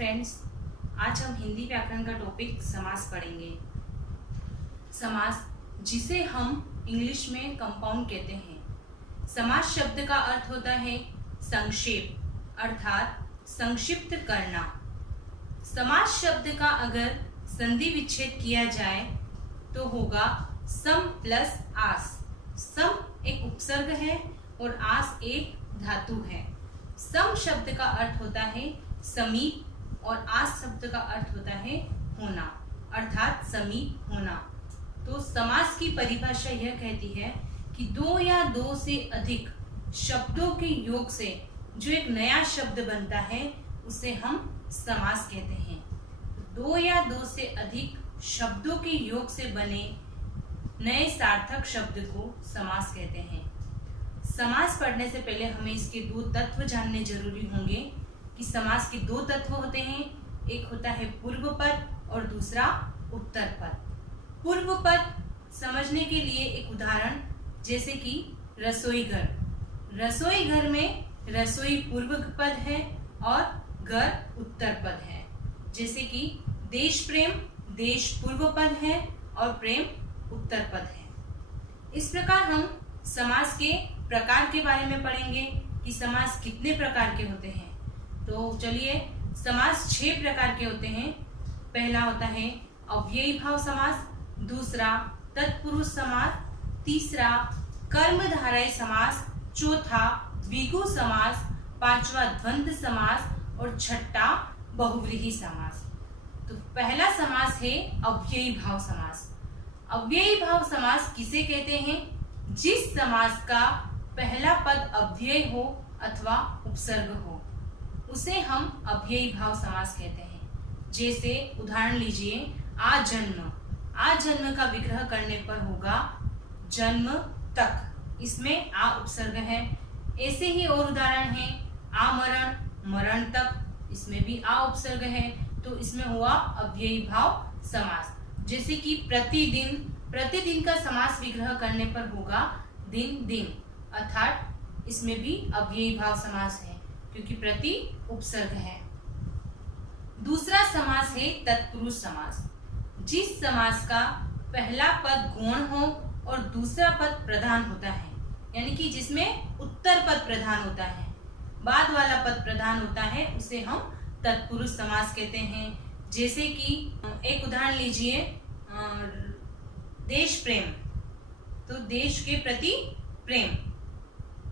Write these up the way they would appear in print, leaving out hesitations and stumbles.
Friends, आज हम हिंदी व्याकरण का टॉपिक समास पढ़ेंगे। समास, जिसे हम इंग्लिश में कंपाउंड कहते हैं। समास शब्द का अर्थ होता है संक्षेप, अर्थात संक्षिप्त करना। समास शब्द का अगर संधि विच्छेद किया जाए तो होगा सम प्लस आस। सम एक उपसर्ग है और आस एक धातु है। सम शब्द का अर्थ होता है समीप और आस शब्द का अर्थ होता है होना, अर्थात समीप होना। तो समास की परिभाषा यह कहती है कि दो या दो से अधिक शब्दों के योग से जो एक नया शब्द बनता है उसे हम समास कहते हैं। दो या दो से अधिक शब्दों के योग से बने नए सार्थक शब्द को समास कहते हैं। समास पढ़ने से पहले हमें इसके दो तत्व जानने जरूरी होंगे कि समास के दो तत्व होते हैं, एक होता है पूर्व पद और दूसरा उत्तर पद। पूर्व पद समझने के लिए एक उदाहरण, जैसे कि रसोई घर। रसोई घर में रसोई पूर्व पद है और घर उत्तर पद है। जैसे कि देश प्रेम, देश पूर्व पद है और प्रेम उत्तर पद है। इस प्रकार हम समास के प्रकार के बारे में पढ़ेंगे कि समास कितने प्रकार के होते हैं। तो चलिए, समास 6 प्रकार के होते हैं। पहला होता है अव्ययी भाव समास, दूसरा तत्पुरुष समास, तीसरा कर्मधारय समास, चौथा द्विगु समास, पांचवा द्वंद्व समास और छठा बहुव्रीहि समास। तो पहला समास है अव्ययी भाव समास। अव्ययी भाव समास किसे कहते हैं? जिस समास का पहला पद अव्यय हो अथवा उपसर्ग हो उसे हम अव्ययी भाव समास कहते हैं। जैसे उदाहरण लीजिए, आजन्म। आजन्म का विग्रह करने पर होगा जन्म तक, इसमें आ उपसर्ग है। ऐसे ही और उदाहरण है आमरण, मरण तक, इसमें भी आ उपसर्ग है। तो इसमें हुआ अव्ययी भाव समास। जैसे कि प्रतिदिन, प्रतिदिन का समास विग्रह करने पर होगा दिन दिन, अर्थात इसमें भी अव्ययी भाव समास है क्योंकि प्रति उपसर्ग है। दूसरा समास है तत्पुरुष समास। जिस समास का पहला पद गौण हो और दूसरा पद प्रधान होता है, यानी कि जिसमें उत्तर पद प्रधान होता है, बाद वाला पद प्रधान होता है, उसे हम तत्पुरुष समास कहते हैं। जैसे कि एक उदाहरण लीजिए, देश प्रेम, तो देश के प्रति प्रेम।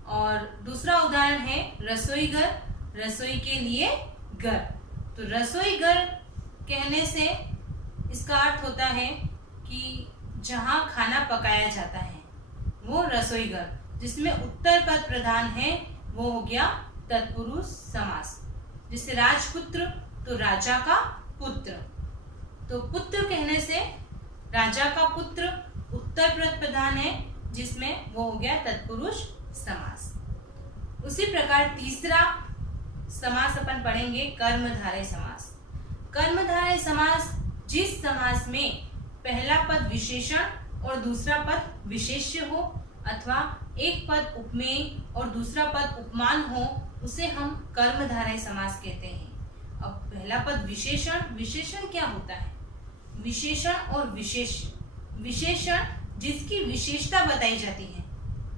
और दूसरा उदाहरण है रसोई घर, रसोई के लिए घर। तो रसोई घर कहने से इसका अर्थ होता है कि जहां खाना पकाया जाता है वो रसोई घर। जिसमें उत्तर पद प्रधान है वो हो गया तत्पुरुष समास। जैसे राजपुत्र, तो राजा का पुत्र। तो पुत्र कहने से राजा का पुत्र उत्तर पद प्रधान है, जिसमें वो हो गया तत्पुरुष समास। उसी प्रकार तीसरा समास अपन पढ़ेंगे कर्मधारय समास। कर्मधारय समास जिस समास में पहला पद विशेषण और दूसरा पद विशेष्य हो अथवा एक पद उपमेय और दूसरा पद उपमान हो उसे हम कर्मधारय समास कहते हैं। अब पहला पद विशेषण, विशेषण क्या होता है? विशेषण और विशेष्य। विशेषण जिसकी विशेषता बताई जाती है,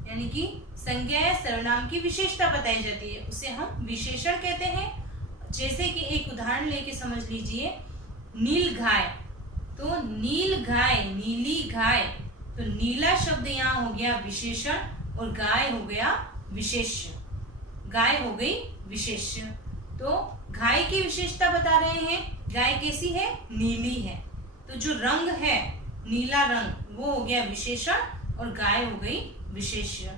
यानी कि संज्ञा या सर्वनाम की विशेषता बताई जाती है, उसे हम विशेषण कहते हैं। जैसे कि एक उदाहरण लेके समझ लीजिए, नील गाय। तो नील गाय, नीली गाय, तो नीला शब्द यहाँ हो गया विशेषण और गाय हो गया विशेष्य। गाय हो गई विशेष्य। तो गाय की विशेषता बता रहे हैं, गाय कैसी है? नीली है। तो जो रंग है नीला रंग, वो हो गया विशेषण और गाय हो गई विशेष्य।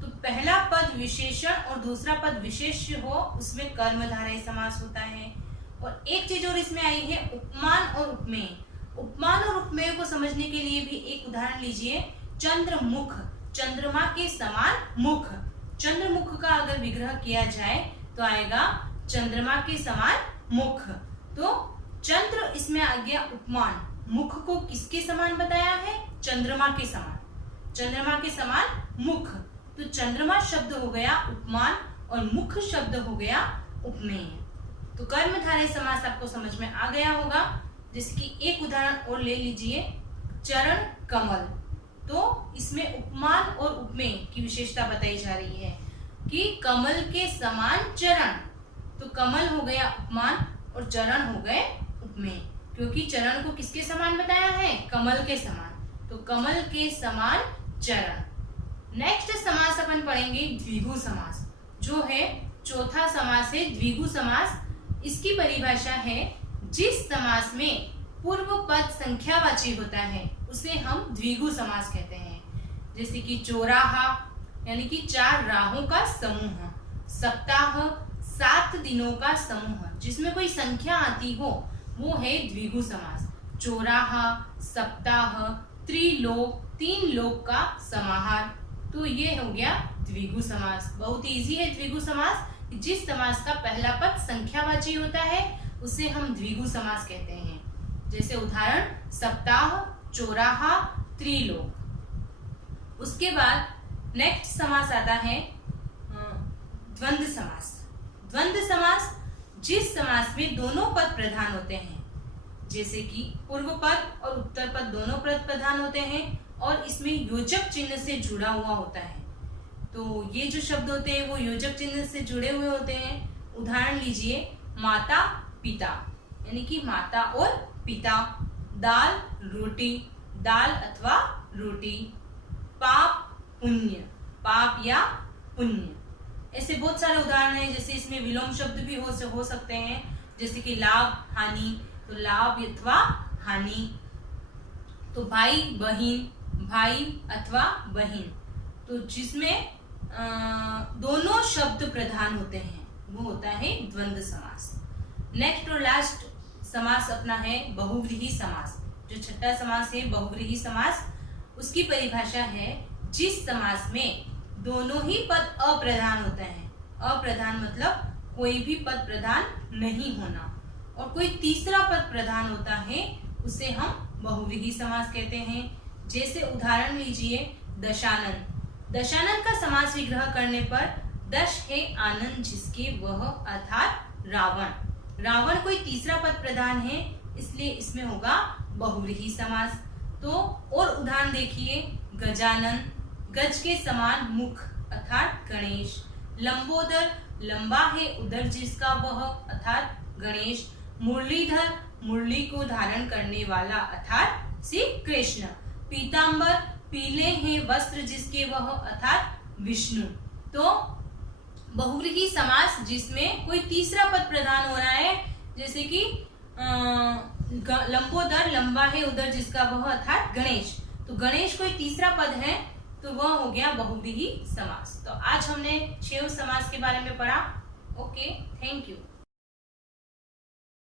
तो पहला पद विशेषण और दूसरा पद विशेष्य हो उसमें कर्मधारय समास होता है। और एक चीज और इसमें आई है उपमान और उपमेय। उपमान और उपमेय को समझने के लिए भी एक उदाहरण लीजिए, चंद्रमुख, चंद्रमा के समान मुख। चंद्रमुख का अगर विग्रह किया जाए तो आएगा चंद्रमा के समान मुख। तो चंद्र इसमें आ गया उपमान। मुख को किसके समान बताया है? चंद्रमा के समान। चंद्रमा के समान मुख, तो चंद्रमा शब्द हो गया उपमान और मुख शब्द हो गया उपमेय। तो कर्मधारय समास आपको समझ में आ गया होगा। जैसे कि एक उदाहरण और ले लीजिए, चरण कमल। तो इसमें उपमान और उपमेय की विशेषता बताई जा रही है कि कमल के समान चरण। तो कमल हो गया उपमान और चरण हो गए उपमेय, क्योंकि चरण को किसके समान बताया है? कमल के समान। तो कमल के समान चरण। नेक्स्ट समास अपन पढ़ेंगे द्विगु समास, जो है चौथा समास है द्विगु समास। इसकी परिभाषा है जिस समास में पूर्व पद संख्यावाची होता है उसे हम द्विगु समास कहते हैं। जैसे कि चौराहा यानी कि 4 राहों का समूह, सप्ताह 7 दिनों का समूह, जिसमें कोई संख्या आती हो वो है द्विगु समास। चौराहा, सप्ताह, त्रिलोक, 3 लोक का समाहार। तो ये हो गया द्विगु समास। बहुत इजी है द्विगु समास। जिस समास का पहला पद संख्यावाची होता है उसे हम द्विगु समास कहते हैं। जैसे उदाहरण सप्ताह, चौराहा, त्रिलोक। उसके बाद नेक्स्ट समास आता है द्वंद्व समास। द्वंद्व समास जिस समास में दोनों पद प्रधान होते हैं, जैसे कि पूर्व पद और उत्तर पद दोनों पद प्रधान होते हैं और इसमें योजक चिन्ह से जुड़ा हुआ होता है। तो ये जो शब्द होते हैं वो योजक चिन्ह से जुड़े हुए होते हैं। उदाहरण लीजिए माता पिता, यानी कि माता और पिता। दाल रोटी, दाल अथवा रोटी। पाप पुण्य, पाप या पुण्य। ऐसे बहुत सारे उदाहरण हैं। जैसे इसमें विलोम शब्द भी हो सकते हैं, जैसे कि लाभ हानि, तो लाभ अथवा हानि। तो भाई बहिन, भाई अथवा बहिन। तो जिसमें दोनों शब्द प्रधान होते हैं वो होता है द्वंद्व समास। नेक्स्ट और लास्ट समास अपना है बहुव्रीहि समास। जो छठा समास है बहुव्रीहि समास, उसकी परिभाषा है जिस समास में दोनों ही पद अप्रधान होते हैं। अप्रधान मतलब कोई भी पद प्रधान नहीं होना, और कोई तीसरा पद प्रधान होता है उसे हम बहुव्रीहि समास कहते हैं। जैसे उदाहरण लीजिए दशानन। दशानन का समास विग्रह करने पर दश है आनंद जिसके वह, अर्थात रावण। रावण कोई तीसरा पद प्रधान है, इसलिए इसमें होगा बहुव्रीहि समास। तो और उदाहरण देखिए गजानन, गज के समान मुख अर्थात गणेश। लंबोदर, लंबा है उदर जिसका वह, अर्थात गणेश। मुरलीधर, मुरली को धारण करने वाला अर्थात श्री कृष्ण। पीतांबर, पीले हैं वस्त्र जिसके वह, अर्थात विष्णु। तो बहुव्रीहि समास जिसमें कोई तीसरा पद प्रधान हो रहा है, जैसे कि लंबोदर, लंबा है उदर जिसका वह, अर्थात गणेश। तो गणेश कोई तीसरा पद है तो वह हो गया बहुव्रीहि समास। तो आज हमने 6 समास के बारे में पढ़ा। Okay, thank you.